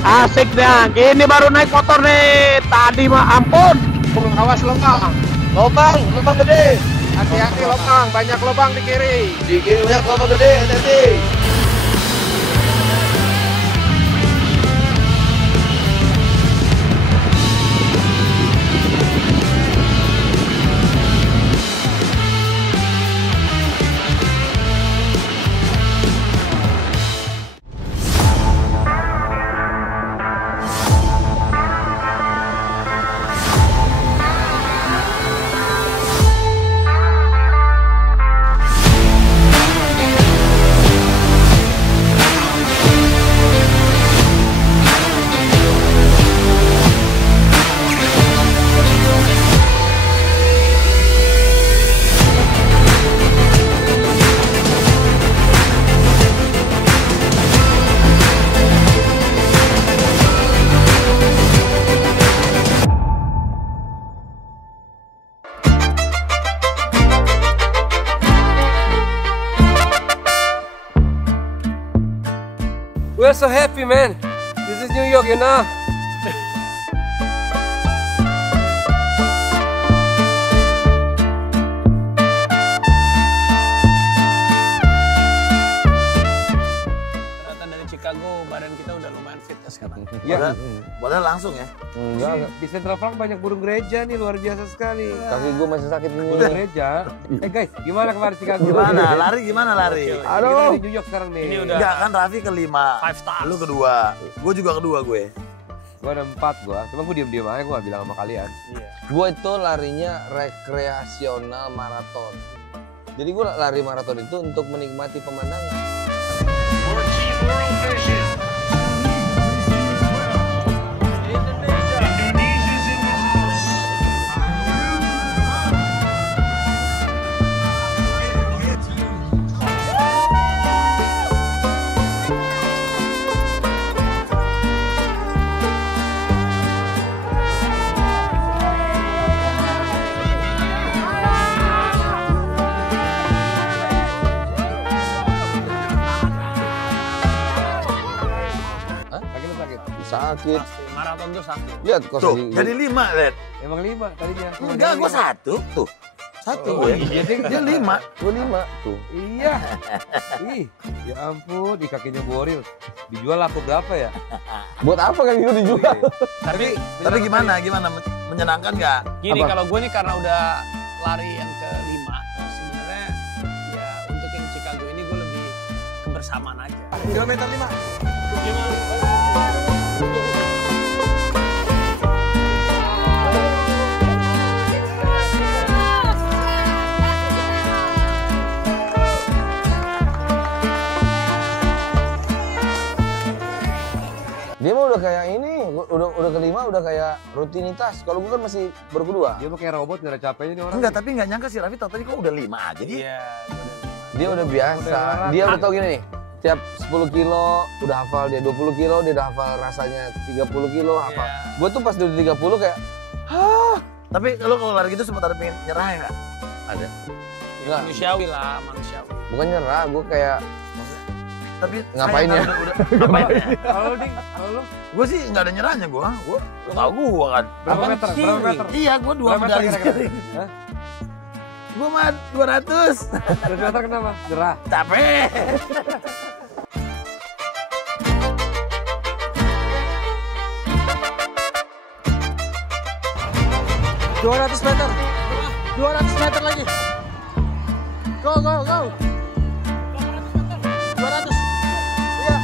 Asik dah, gini baru naik motor nih. Tadi mah ampun. Awas lubang. Lubang gede. Hati-hati lubang, banyak lubang di kiri. Di kiri banyak lubang gede, hati-hati. We're so happy, man. This is New York, you know. Ternyata dari Chicago badan kita udah lumayan fit sekarang. Ya, Padahal langsung ya. enggak. Di Central Park banyak burung gereja nih, luar biasa sekali. Kaki gue masih sakit nih. Burung gereja. Guys, gimana kemarin Chicago? Gimana? Lari gimana lari? Aduh, di New York sekarang nih. Ini udah Enggak kan Raffi kelima. 5 stars. Lu kedua. Gue juga kedua gue. Gua ada 4 gua. Cuma gua diem-diem aja, gua gak bilang sama kalian. Iya. Gue itu larinya rekreasional maraton. Jadi gue lari maraton itu untuk menikmati pemandangan. Kaki lu sakit? Sakit. Pasti, maraton tuh sakit. Lihat kok Tuh, jadi 5, Red. Emang 5 tadinya. Enggak, gue 1 tuh. 1 Oh, gue. iya, Dia 5. gue 5 tuh. Iya. Ih, ya ampun, di kakinya Boril. Dijual laku berapa ya? Buat apa kaki gue dijual? Tapi gimana? Menyenangkan nggak? Gini, Apa? kalau gue nih karena udah lari yang ke-5, sebenarnya ya untuk yang Chicago ini gue lebih kebersamaan aja. Kilometer 5. Dia mah udah kayak ini, udah kelima udah kayak rutinitas. Kalau gue kan masih baru kedua. Dia mah kayak robot, gak ada capeknya nih orang. Enggak, tapi nggak nyangka si Raffi tadi kok udah 5 aja dia. Iya, Dia udah biasa. Dia udah tau gini nih. Tiap 10 kilo udah hafal dia, 20 kilo dia udah hafal rasanya, 30 kilo hafal. Iya. Gue tuh pas udah 30 kayak, Tapi kalau lari gitu sempat ada pengen nyerah ya nggak? ada. ya Enggak, manusiawi lah, manusiawi. bukan nyerah, gue kayak Tapi Ngapain sayang ya? kan ngapain ya? Kalau lu, Ding, kalau lu Gue sih nggak ada nyerahnya gue. Lu tahu gue kan. berapa meter? Berapa meter? Iya, gue 2 Berapa meter medali kira-kira? sering. Hah? Gue mah 200. 200 meter kenapa? Gerah. Capek. meter. 200 meter lagi. Go, go, go. 200. Iya.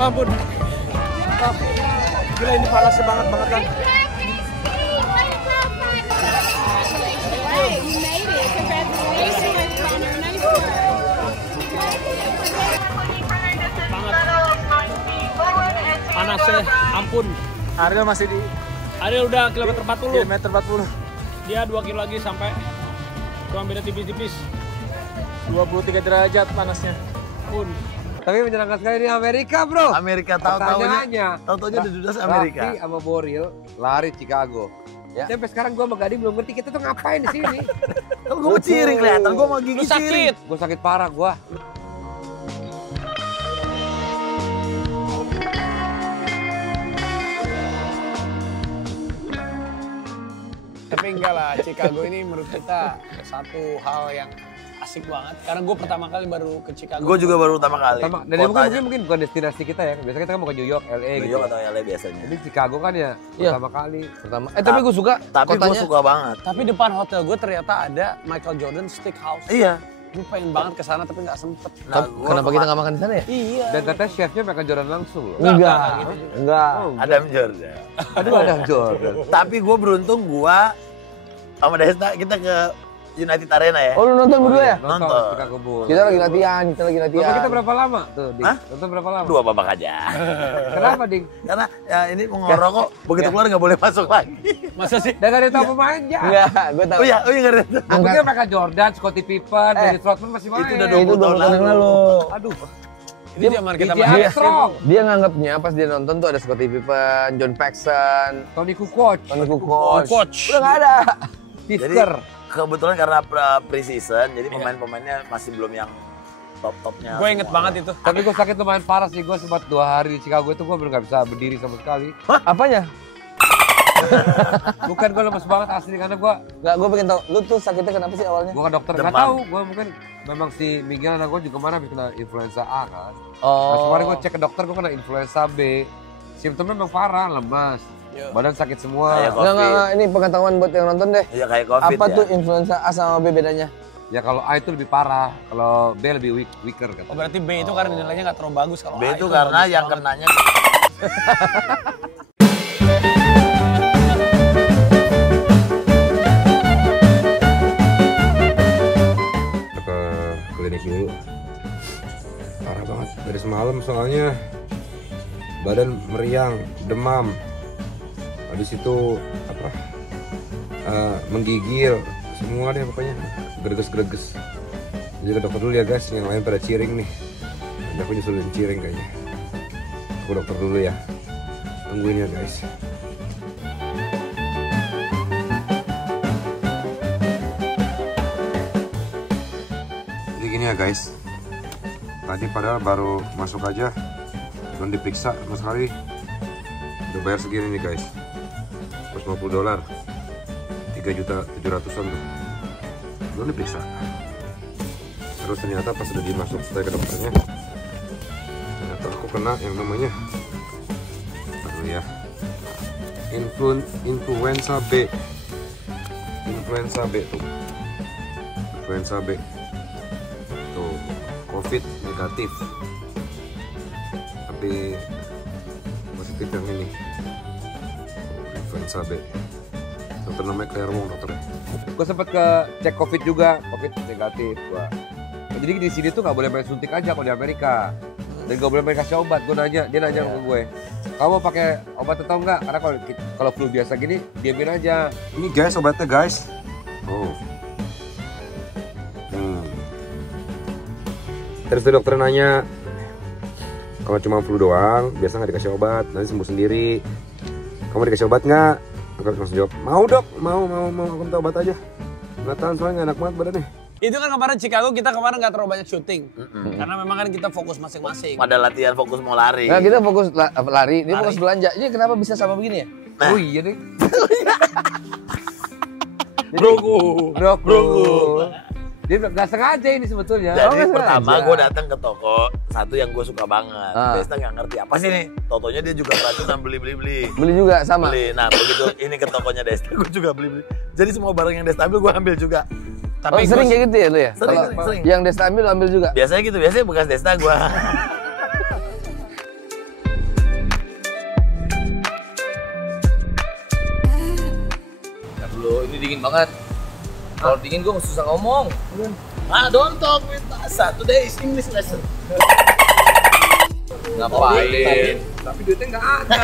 Ampun. Ah, gila ini panasnya banget kan. Panasnya, ampun. Ariel masih di Ariel udah kilometer 40. kilometer 40. Dia 2 kilo lagi sampai. Cuma beda tipis-tipis. 23 derajat panasnya. Pun. Tapi menyenangkan sekali di Amerika, bro. Amerika tahu-tahu Pertanyaannya, udah dudas Amerika. Raffi sama Boril lari Chicago. Ya. Sampai sekarang gue sama Gading belum ngerti kita tuh ngapain di sini. Kalau gue mau ciring kelihatan, gue mau gigi Lu sakit. ciring. Gue sakit parah gue. Tapi enggak lah, Chicago ini menurut kita satu hal yang asik banget. Karena gue pertama kali baru ke Chicago. Gue juga baru pertama kali. Dan mungkin bukan destinasi kita ya. Biasanya kita kan mau ke New York, LA New gitu. York atau LA biasanya. Jadi Chicago kan ya Iya. pertama kali. Tapi gue suka Tapi gue kotanya. suka banget. Tapi depan hotel gue ternyata ada Michael Jordan Steakhouse. Iya. Gue pengen banget ke sana tapi nggak sempet. Nah, Kenapa kita nggak makan di sana ya? Iya. Dan katanya chefnya Michael Jordan langsung loh. Enggak. Enggak. Adam Jordan. Aduh ada Jordan. Tapi gue beruntung gue sama Desta kita ke United Arena ya. Oh lu nonton berdua ya? Nonton Nonton. Chicago Bulls. Kita lagi latihan, Bapak kita berapa lama tuh, Ding? Hah? Nonton berapa lama? 2 babak aja. Kenapa, Ding? Karena ya ini mau ngerokok, begitu keluar nggak boleh masuk lagi. Masa sih? Dan gak ada tahu pemainnya. Enggak, gue tahu. Oh iya nggak ada. Gue pikir Michael Jordan, Scottie Pippen, Dennis Rodman masih main. Itu udah Itu 20 tahun 20 tahun yang lalu. Aduh. Ini zaman kita DJ masih Armstrong, Dia nganggapnya pas dia nonton tuh ada Scottie Pippen, John Paxson, Tony Kukoc, Tony Kukoc. coach. Udah nggak ada. Tisker. Kebetulan karena pre-season, jadi pemain-pemainnya masih belum yang top-topnya. Gue inget banget itu. Tapi gue sakit lumayan parah sih, gue sempat 2 hari di Chicago itu gue bener gak bisa berdiri sama sekali. Apanya? Bukan gue lemes banget asli karena gue Gue pengen tahu, lu tuh sakitnya kenapa sih awalnya? ke dokter nggak Demam. tahu, gue mungkin memang si Miguel anak gue juga kemana habis kena influenza A kan. Pas Oh. kemarin gue cek ke dokter gue kena influenza B, simptomnya memang parah, lemas, badan sakit semua. Kayak Enggak, ini pengetahuan buat yang nonton deh. Iya kayak COVID Apa ya. tuh influenza A sama B bedanya? Ya kalau A itu lebih parah, kalau B lebih weaker kan. Oh berarti B itu karena nilainya nggak terlalu bagus. Kalau B A itu karena bagus yang banget. kenanya Ke klinik dulu. Parah banget dari semalam soalnya badan meriang, demam. Habis itu apa? Menggigil, semua deh pokoknya greges-greges. Jadi ke dokter dulu ya guys, yang lain pada ciring nih. Nanti aku nyusulin ciring kayaknya. Aku dokter dulu ya. Tungguin ya guys. Jadi gini ya guys. Tadi padahal baru masuk aja, belum diperiksa sama sekali. Udah bayar segini nih guys, $150, 3.700.000 tuh. Belum diperiksa. Terus ternyata pas udah dimasuk saya ke dokternya, ternyata aku kena yang namanya, aduh ya, influenza B. Influenza B tuh. Influenza B. Tuh, COVID negatif. Tapi positif yang ini. Influenza B. Dokter namanya Claire Wong dokternya. Gue sempet ke cek COVID juga, COVID negatif gua. Jadi di sini tuh nggak boleh main suntik aja kalau di Amerika. Dan nggak boleh main kasih obat. Gue nanya, dia nanya ke gue, kamu mau pakai obat atau enggak? Karena kalau flu biasa gini, diamin aja. Ini guys obatnya guys. Oh. Terus tuh dokter nanya, kalau cuma flu doang, biasa nggak dikasih obat, nanti sembuh sendiri. Kamu dikasih obat nggak? Aku langsung jawab, mau dok, mau, aku minta obat aja. Nggak tahan soalnya nggak enak banget badannya. Itu kan kemarin Chicago kita kemarin nggak terlalu banyak syuting. Karena memang kan kita fokus masing-masing. pada latihan fokus mau lari. Nah kita fokus lari, dia fokus belanja. Ini kenapa bisa sama begini ya? Oh iya nih. Bro. Dia nggak sengaja ini sebetulnya. Jadi nggak pertama sengaja. gue datang ke toko satu yang gue suka banget. Desta nggak ngerti apa sih nih. Totonya dia juga keracunan beli. Beli juga sama. Beli. Nah begitu ini ke tokonya Desta gue juga beli. Jadi semua barang yang Desta ambil gue ambil juga. Tapi Sering kayak gitu ya lu ya? Sering, Kalau sering. yang Desta ambil lu ambil juga? Biasanya gitu. Biasanya bekas Desta gue. Dulu ini dingin banget. Kalau dingin gue susah ngomong. Don't talk with Asa. Today is English lesson. Ngapain? Tapi duitnya nggak ada.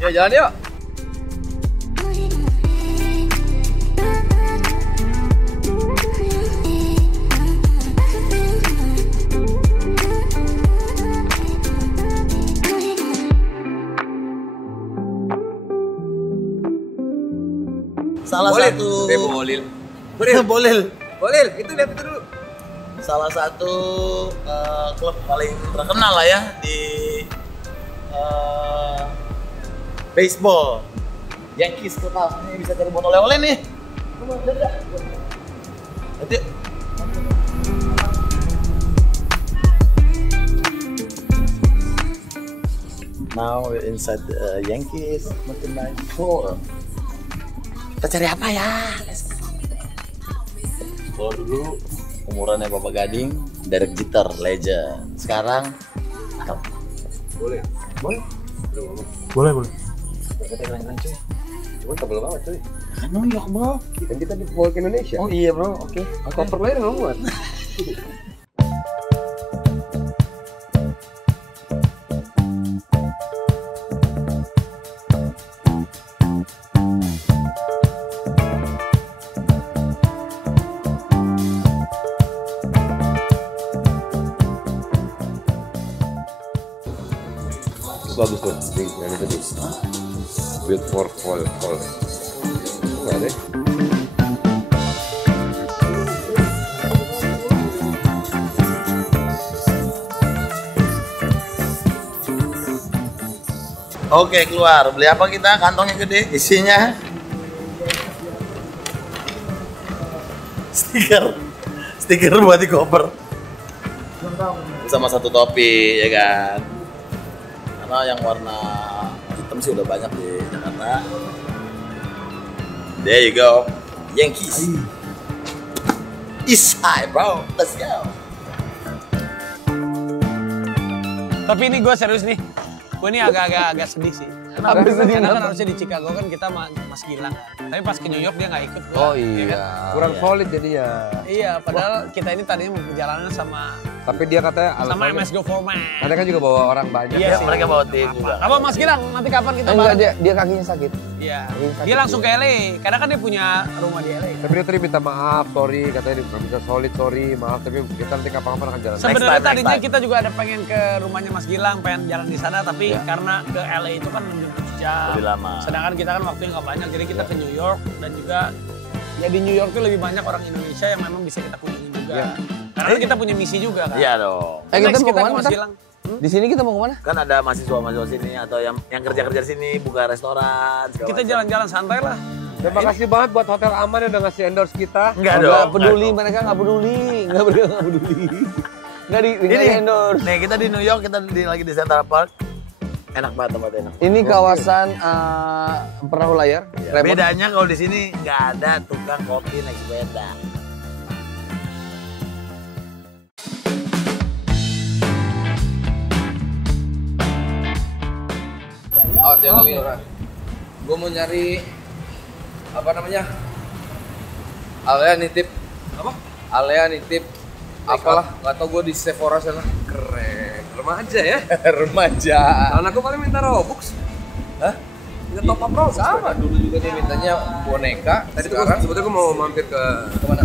Ya jalan yuk. Salah satu Bolil. Bolil, itu lihat itu dulu. Salah satu klub paling terkenal lah ya di baseball. Yankees total. Ini bisa cari buat oleh-oleh nih. Nanti now we're inside the Yankees merchandise store. Kita cari apa ya? Kalau dulu umurannya Bapak Gading, Derek Jeter, legend. Sekarang Boleh. kita keren-keren cuy. Cuma tebel banget cuy. Kan New York bro. Kan kita di Folk Indonesia. Oh iya bro, oke. Koper lain nggak muat. Bagus tuh, yang itu tuh. Build for fall. Enggak deh. Oke, keluar. Beli apa kita? Kantongnya gede. Isinya stiker buat di koper. Sama satu topi, ya kan? Karena yang warna hitam sih udah banyak di Jakarta. There you go, Yankees. East Side, bro. Let's go. Tapi ini gue serius nih. Gue ini agak sedih sih. Kenapa sedih? Karena kan harusnya di Chicago kan kita Mas Gilang kan. Tapi pas ke New York dia nggak ikut. Oh Ya iya. kan? Kurang solid jadinya. Iya, padahal kita ini tadinya mau perjalanan sama Tapi dia katanya MS Go Format. Mereka kan juga bawa orang banyak. Iya Ya, sih. mereka bawa tim juga. Apa Mas Gilang? Nanti kapan kita Enggak, bareng? dia kakinya sakit. Iya. sakit Dia langsung ke LA. Karena kan dia punya rumah di LA. Tapi dia tadi minta maaf, sorry, katanya dia nggak bisa solid, sorry, maaf. Tapi kita nanti kapan-kapan akan jalan. Sebenarnya next tadinya time. kita juga ada pengen ke rumahnya Mas Gilang, pengen jalan di sana, tapi Ya. karena ke LA itu kan 7 jam. Lebih lama. Sedangkan kita kan waktunya nggak banyak, jadi kita ke New York dan juga ya di New York tuh lebih banyak orang Indonesia yang memang bisa kita kunjungi juga. Ya. Karena kita punya misi juga kan. Iya dong. Kita Next mau kita ke kemana? Mas Ntar? Gilang. Di sini kita mau kemana? Kan ada mahasiswa sini atau yang kerja sini buka restoran. segala Kita macam. jalan-jalan santai lah. Terima kasih banget buat Hotel Aman yang udah ngasih endorse kita. Enggak Nggak dong. peduli, enggak mereka nggak peduli. Nggak peduli. Nggak di Ini endorse. nih kita di New York, kita lagi di Central Park. Enak banget tempatnya enak. Ini kawasan perahu layar. Ya, Remote. bedanya kalau di sini nggak ada tukang kopi naik sepeda. Oh, jangan lagi orang. Gue mau nyari apa namanya? Alea nitip apa? Alea nitip apalah, nggak tau gue di Sephora sana. Keren. Remaja ya. Remaja. Anak gue paling minta Robux. Hah? Minta top up Robux. Sama dulu juga dia mintanya boneka. Tadi tuh Sekarang sebetulnya gue mau mampir ke Kemana?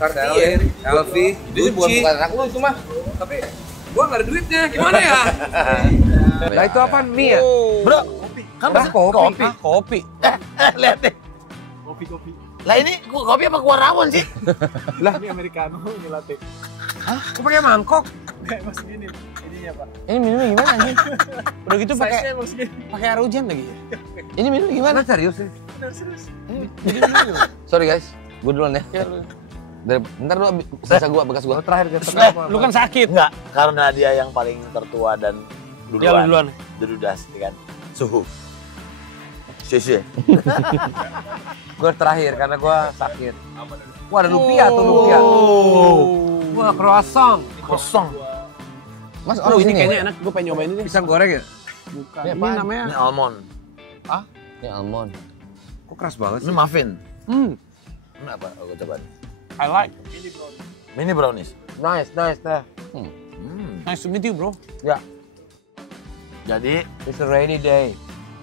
Cartier, LV, itu bukan Gucci. anak lu itu mah. Tapi gue nggak ada duitnya, gimana ya? Nah itu apa mie ya? Bro, kan pasti kopi. Ah, kopi. Lihat deh. Kopi. Lah ini kopi apa kuah rawon sih? Ini americano, ini latte. Gue pakai mangkok. Maksudnya ininya pak. Ini minumnya gimana anjing? Udah gitu pakai Size-nya maksudnya. pakai air hujan lagi ya. Ini minumnya gimana? Mana serius sih? Bener serius. Sorry guys, gue duluan ya. Bentar dulu selesai gua, bekas gua. Terakhir kita Lu kan sakit. Enggak, karena dia yang paling tertua dan Ya lu duluan. Dududas, ya kan? Suhu. Sisi. Gue terakhir karena gue sakit. Wah ada lumpia tuh lumpia. Wah croissant. Kosong. Mas, Oh, orang ini sini kayaknya ya? enak, gue pengen nyobain ini. Pisang goreng ya? Bukan. Ini Ini apaan? namanya Ini almond. Ini almond. Kok keras banget Ini sih? muffin. hmm, Ini apa? Aku coba. I like. Mini brownies. Nice. Hmm. Nice to meet you, bro. Jadi It's a rainy day.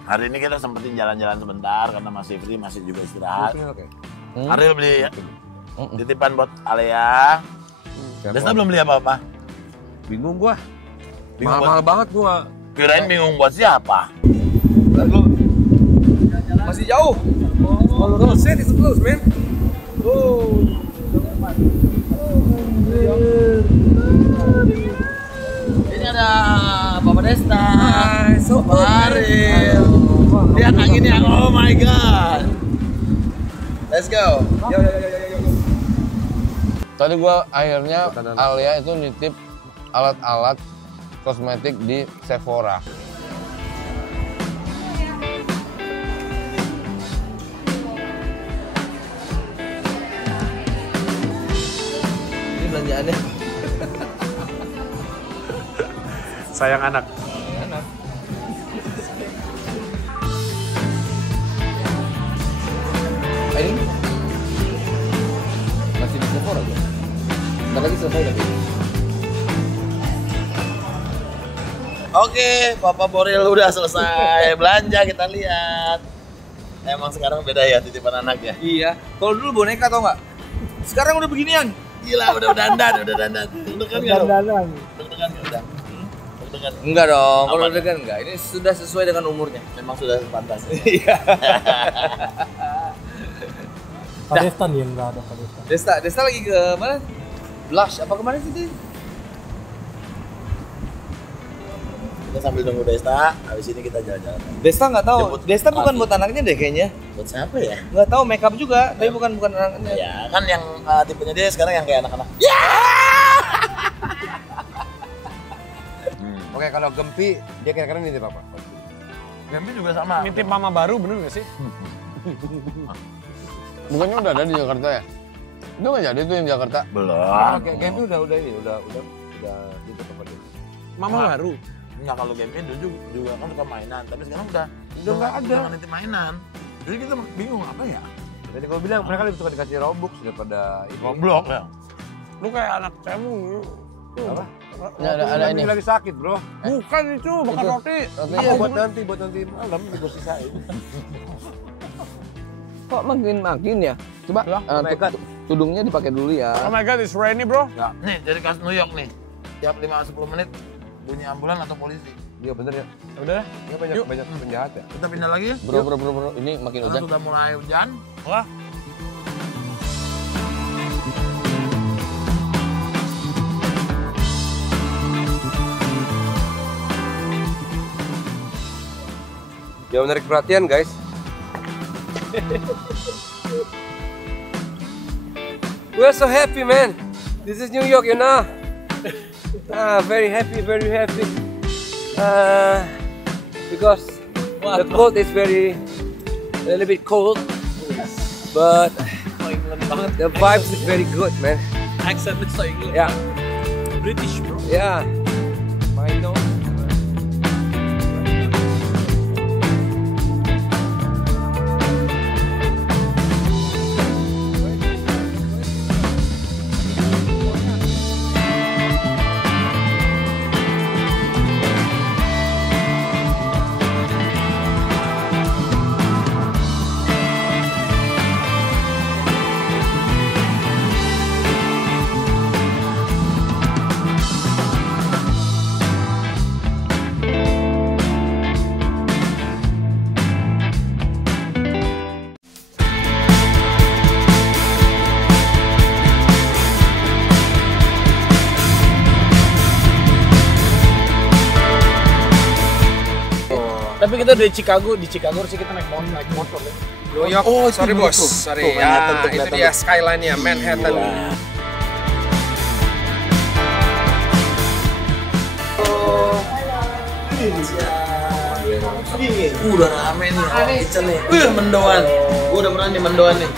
Hari ini kita sempetin jalan-jalan sebentar karena masih free, masih juga istirahat. Oke. Ariel beli titipan buat Alea. Desta belum beli apa-apa. Bingung gua. Bingung Mahal banget gua. Kirain bingung buat siapa? Masih jauh. Oh, shit, it's close, man. Ini ada Bapak Desta. so Bapak Ariel. Lihat anginnya. Oh my god. Let's go. Yo. Tadi gua akhirnya Alia itu nitip alat-alat kosmetik di Sephora. Ini belanjaannya. Sayang anak. Ini masih di Sephora gua. Bentar lagi selesai tapi. Oke, Papa Boril udah selesai belanja, kita lihat. Emang sekarang beda ya titipan anak ya. Iya. Kalau dulu boneka tau nggak? Sekarang udah beginian. Gila, udah dandan. Deg-degan nggak? Deg-degan nggak udah? Deg-degan. Enggak dong, kalau Aman. degan enggak. Ini sudah sesuai dengan umurnya. Memang sudah pantas. Iya. Padesta nih yang nggak ada Padesta. Desta lagi ke mana? Blush apa kemarin sih? Din? Kita sambil nunggu Desta, habis ini kita jalan-jalan. Desta nggak tahu. Jemput Desta bukan Alfi. buat anaknya deh kayaknya. Buat siapa ya? Nggak tahu, makeup juga, tapi bukan anaknya. Ya kan yang tipenya dia sekarang yang kayak anak-anak. Oke, kalau Gempi dia kira-kira nitip apa? Gempi juga sama. Nitip mama baru bener gak sih? Bukannya udah ada di Jakarta ya? Itu nggak jadi tuh yang di Jakarta. Belum. Oke, Gempi udah nitip apa dia? Mama baru. Enggak, kalau Gempi dulu juga kan suka mainan, tapi sekarang udah nggak ada. Udah nitip mainan. Jadi kita bingung apa ya? Jadi gua bilang mereka lebih suka dikasih Robux daripada ini. Goblok ya. Lu kayak anak kamu. Apa? Ya, ada ini. Lagi sakit, Bro. Bukan itu, bukan Itu. roti. Iya, buat nanti malam gue sisain. Kok makin ya? Coba Ya, tudungnya dipakai dulu ya. Oh my god, it's rainy bro. Ya, nih dari kasus New York nih. Tiap 5-10 menit bunyi ambulan atau polisi. Iya bener ya. Udah, Ini banyak penjahat ya. Kita pindah lagi ya. bro. Ini makin Karena hujan. sudah mulai hujan. Wah, Jangan menarik perhatian, guys. We're so happy, man. This is New York, you know. Very happy. Because the cold is a little bit cold, but the vibes is very good, man. accent is so English. Yeah, British bro. yeah. I know. Tapi kita dari Chicago, di Chicago sih kita naik motor ya. New York. Sorry bos, sorry. Tuh, Manhattan, tuh, itu kelihatan dia tuh. skyline-nya Manhattan. Udah rame nih, kitchen nih. Mendoan. Gua udah pernah di Mendoan nih.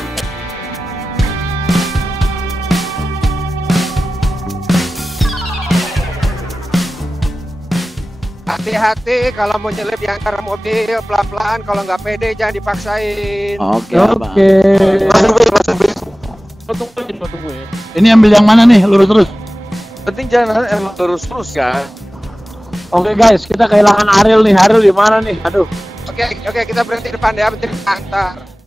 Hati-hati kalau mau nyelip di antara mobil, pelan-pelan. Kalau nggak pede jangan dipaksain. Oke. Tunggu ya. Ini ambil yang mana nih? Lurus terus. Penting jangan emang terus-terus kan. Oke guys, kita kehilangan Ariel nih. Ariel di mana nih? Aduh. Oke, kita berhenti depan ya, berhenti antar.